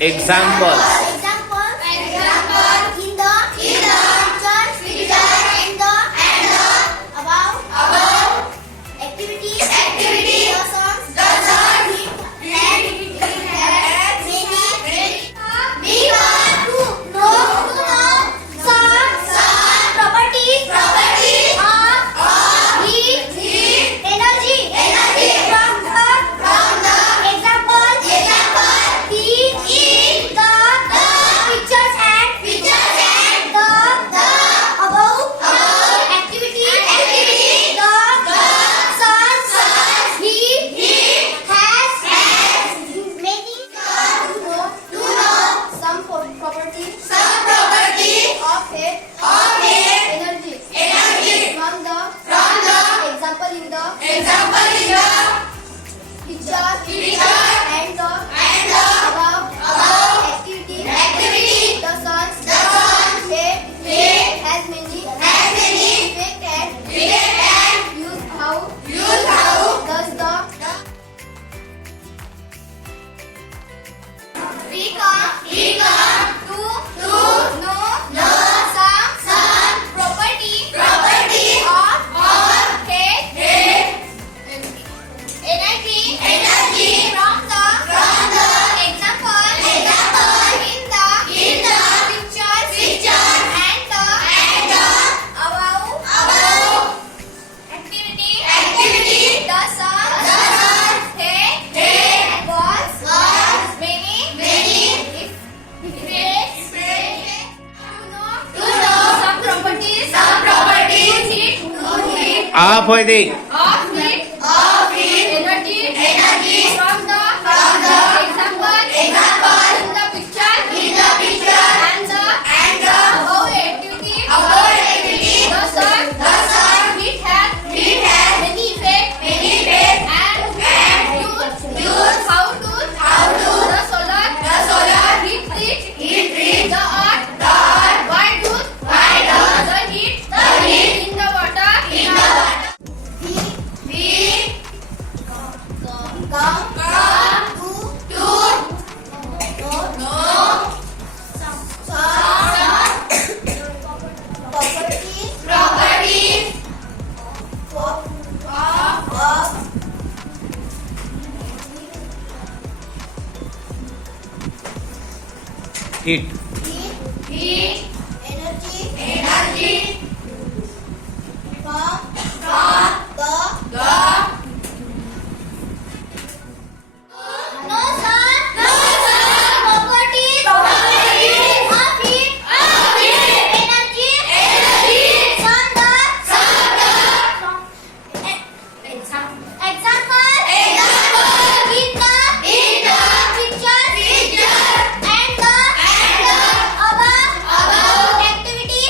Example. Off होय दे. Of heat, energy from the example in the picture and the above activity the sun heat has many effects and use how to the solar heat treat the earth. Why do the heat in the water Heat. energy from the no sir properties of heat energy from the example in the picture and the above activity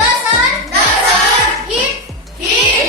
the sun heat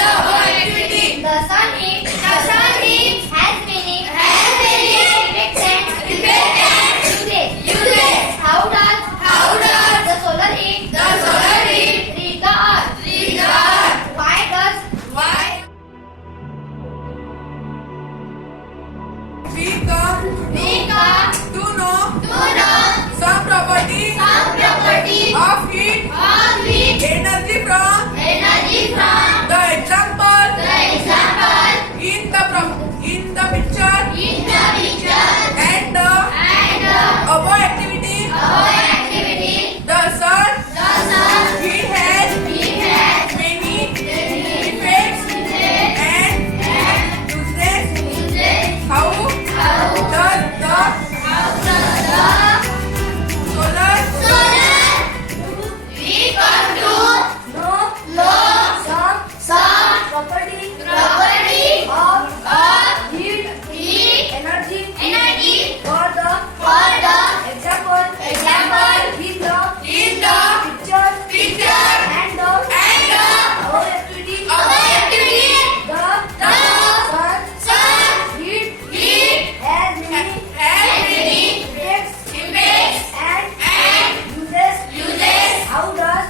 the above activity. The sun is has many effects and uses. How does the solar heat reach the earth? Why does Why? We come to know some properties of heat, energy from the example in the picture and the above activity. The sun heat has many effects and uses. How does the solar we come to know some property of heat energy for the example in the picture and the above activity the sun heat has many effects and uses. How does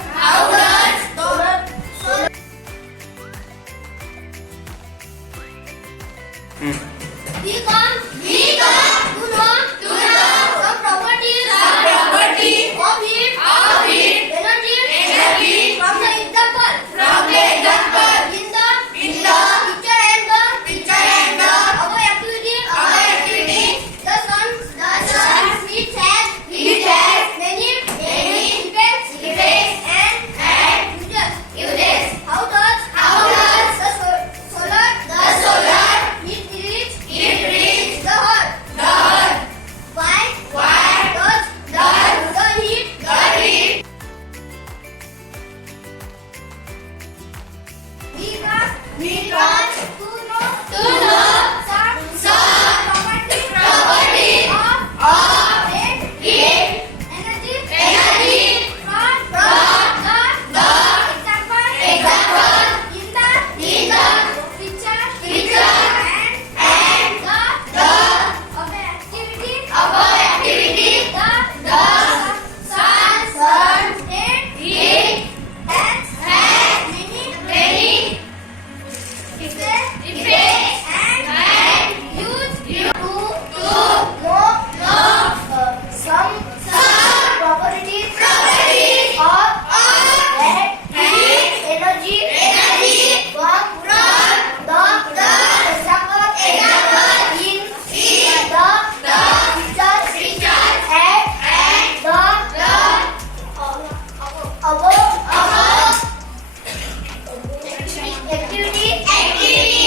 solar we come to know some properties of heat energy from the example in the picture and the above activity. The sun heat has many effects and uses. How does the solar heat reach the earth? Why does the heat we come to know some property of heat energy from the example in the picture and the above activity. The sun heat has many effects and use to know some properties of heat energy from the example in the picture and the above activity.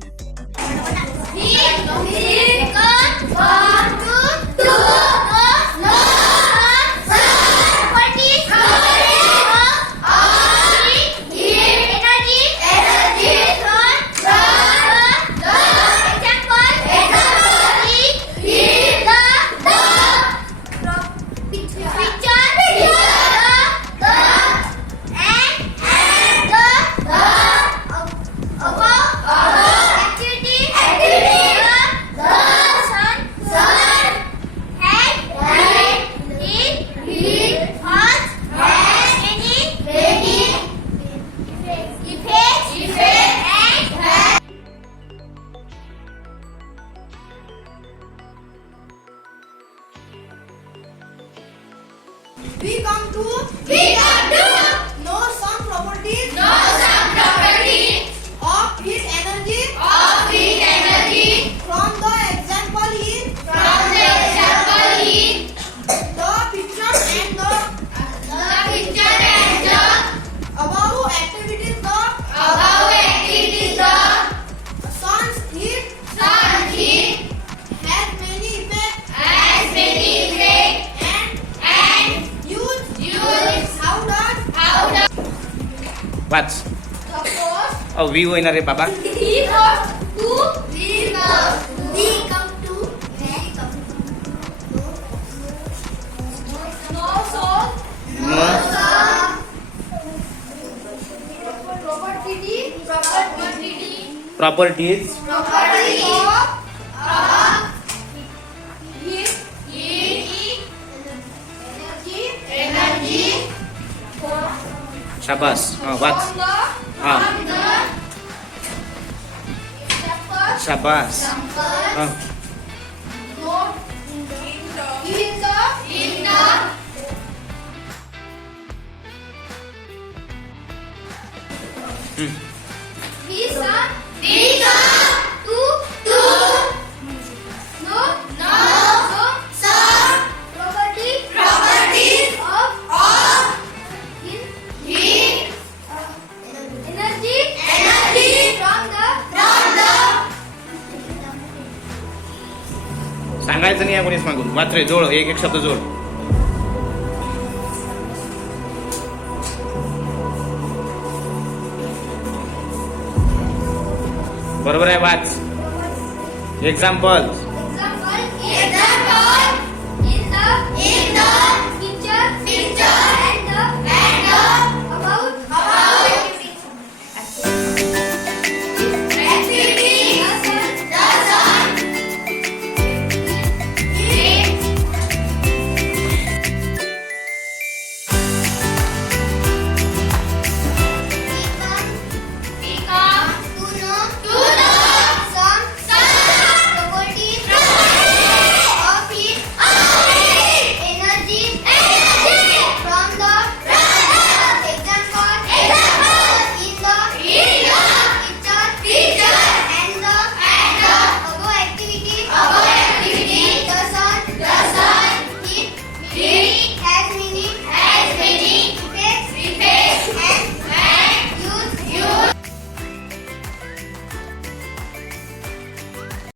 We come to know some properties of heat energy from the example in the picture and the above activity. The sun has many effects and we come to know some properties of heat energy from the example in the picture and the above activities. The sun's heat has many effects and use. How does What? suppose Oh, view na rin, Papa. we come to know so No. Properties property of heat, energy शाबास watch from the हा शाबास sample हा not in the these are two no some properties of heat energy from the सांगायचं नाही या कोणीच मागून watch रे जोड एक एक शब्द जोड बरोबर आहे वाच एक्झाम्पल